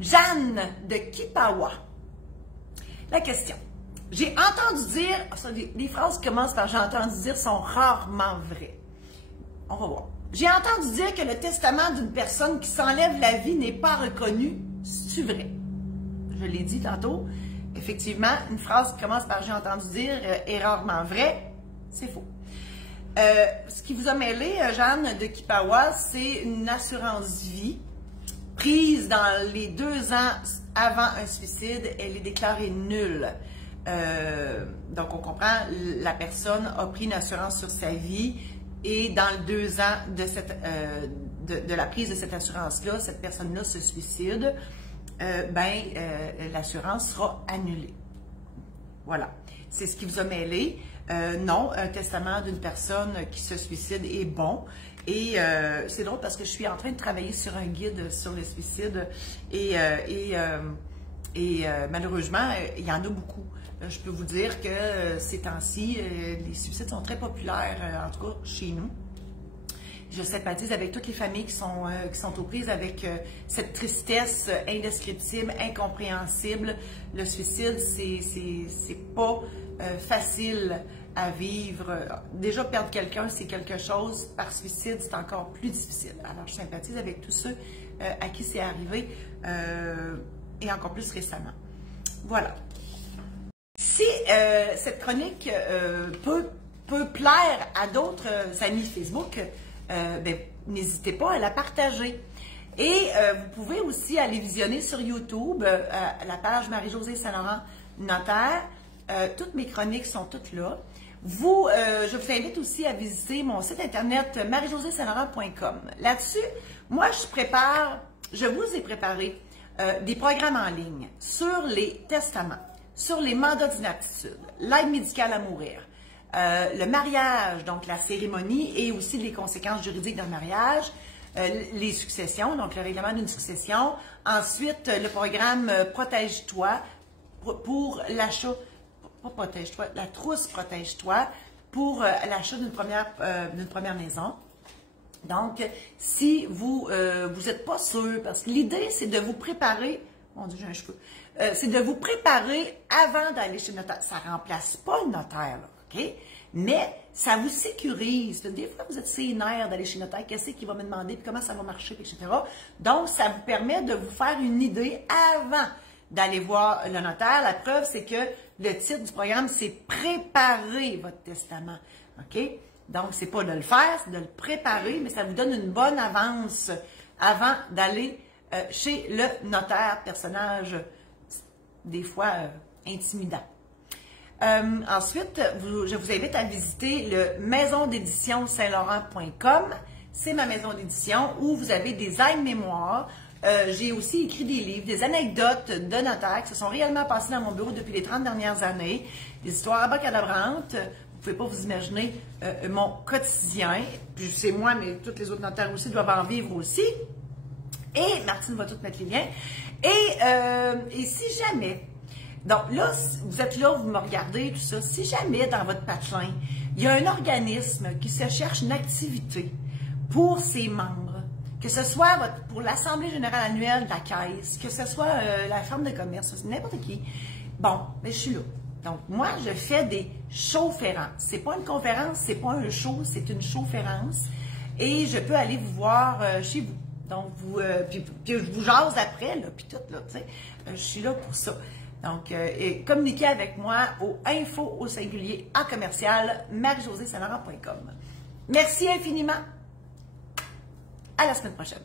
Jeanne de Kipawa. La question. J'ai entendu dire, les phrases qui commencent par j'ai entendu dire sont rarement vraies. On va voir. J'ai entendu dire que le testament d'une personne qui s'enlève la vie n'est pas reconnu. C'est-tu vrai? Je l'ai dit tantôt. Effectivement, une phrase qui commence par j'ai entendu dire est rarement vraie. C'est faux. Ce qui vous a mêlé, Jeanne de Kipawa, c'est une assurance vie prise dans les 2 ans avant un suicide. Elle est déclarée nulle. Donc, on comprend, la personne a pris une assurance sur sa vie et dans les 2 ans de la prise de cette assurance-là, cette personne-là se suicide, l'assurance sera annulée. Voilà. C'est ce qui vous a mêlé. Non, un testament d'une personne qui se suicide est bon. Et c'est drôle parce que je suis en train de travailler sur un guide sur le suicide et malheureusement, il y en a beaucoup. Je peux vous dire que ces temps-ci, les suicides sont très populaires, en tout cas chez nous. Je sympathise avec toutes les familles qui sont aux prises avec cette tristesse indescriptible, incompréhensible. Le suicide, c'est pas facile à vivre. Déjà, perdre quelqu'un, c'est quelque chose. Par suicide, c'est encore plus difficile. Alors, je sympathise avec tous ceux à qui c'est arrivé et encore plus récemment. Voilà. Si cette chronique peut plaire à d'autres amis Facebook, n'hésitez pas à la partager. Et vous pouvez aussi aller visionner sur YouTube la page Marie-Josée Saint-Laurent Notaire. Toutes mes chroniques sont toutes là. Je vous invite aussi à visiter mon site internet marie-josée-saint-laurent.com. Là-dessus, moi, je vous ai préparé des programmes en ligne sur les testaments, sur les mandats d'inaptitude, l'aide médicale à mourir, le mariage, donc la cérémonie et aussi les conséquences juridiques d'un mariage, les successions, donc le règlement d'une succession, ensuite le programme Protège-toi pour l'achat, pas Protège-toi, la trousse Protège-toi pour l'achat d'une première maison. Donc, si vous n'êtes pas sûr, parce que l'idée, c'est de vous préparer, mon Dieu, j'ai un cheveu, c'est de vous préparer avant d'aller chez le notaire. Ça ne remplace pas le notaire, là, OK? Mais ça vous sécurise. Des fois, vous êtes sénère d'aller chez le notaire, qu'est-ce qu'il va me demander, puis comment ça va marcher, etc. Donc, ça vous permet de vous faire une idée avant d'aller voir le notaire. La preuve, c'est que le titre du programme, c'est « Préparer votre testament ». OK? Donc, c'est pas de le faire, c'est de le préparer, mais ça vous donne une bonne avance avant d'aller chez le notaire, personnage des fois intimidant. Ensuite, je vous invite à visiter le maison d'édition saint-laurent.com. C'est ma maison d'édition où vous avez des aides-mémoires. J'ai aussi écrit des livres, des anecdotes de notaires qui se sont réellement passées dans mon bureau depuis les 30 dernières années. Des histoires abacadabrantes. Vous ne pouvez pas vous imaginer mon quotidien. Puis c'est moi, mais tous les autres notaires aussi doivent en vivre aussi. Et Martine va tout mettre les liens. Et si jamais, donc là, vous êtes là, vous me regardez, tout ça, si jamais dans votre patelin, il y a un organisme qui se cherche une activité pour ses membres, que ce soit pour l'Assemblée générale annuelle de la Caisse, que ce soit la Chambre de commerce, n'importe qui, bon, ben, je suis là. Donc, moi, je fais des showférences. C'est pas une conférence, c'est pas un show, c'est une showférence. Et je peux aller vous voir chez vous. Donc, puis je vous jase après, là, puis tout, là, tu sais. Je suis là pour ça. Donc, communiquez avec moi au info@commercial marie-josée-saint-laurent.com. Merci infiniment. À la semaine prochaine.